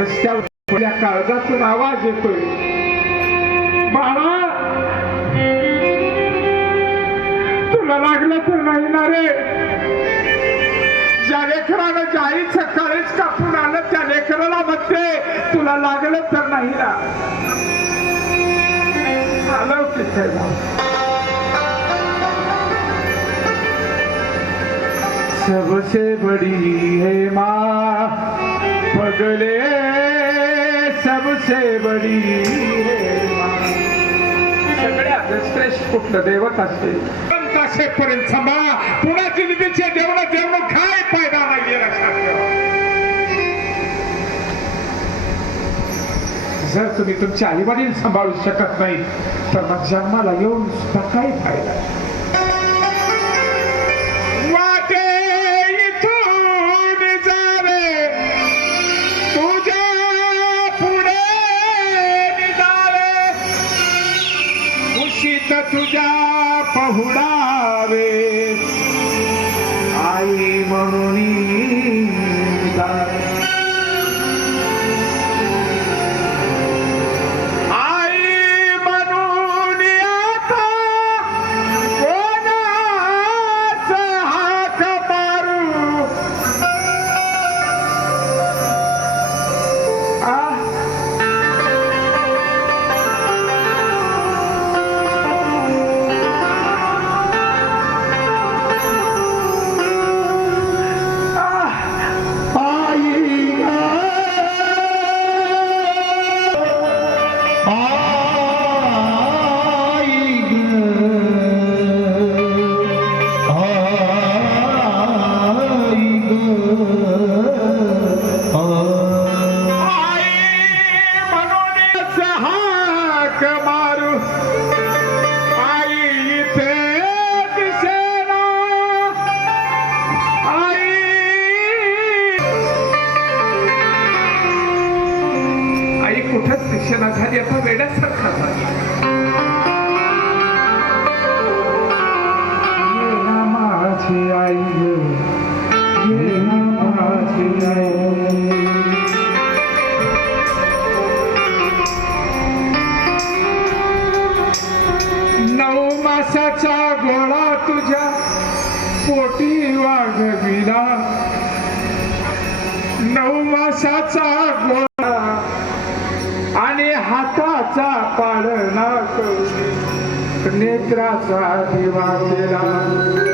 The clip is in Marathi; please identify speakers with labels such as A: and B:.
A: रस्त्यावर काळजातून आवाज येतोय. बाळा! तुला लागलं तर नाही ना रे. ज्या लेकरानं जाईचं सकाळीच कापून आलं त्या लेकराला म्हणते तुला लागलं तर नाही ना. आलं तिथे सबसे बड़ी है माँ पगले सबसे बड़ी है माँ सगळ्यात श्रेष्ठ कुठलं? देवत असते. असेपर्यंत सांभाळा पुन्हा जिंदगीचे देवणं देवणं काय फायदा नाहीये लक्षात जर तुम्ही तुमचे आई सांभाळू शकत नाही तर मग जन्माला येऊन सुद्धा काय फायदा उशीत तुझ्या पहुडावे. आई दिसेना झाली आता वेड्यासारखा झाली. माझी आई आई. मासाचा गोळा तुझ्या पोटी वागविला नऊ मासाचा गोळा हाताचा पाळणा करून नेत्राचा दिवा केला.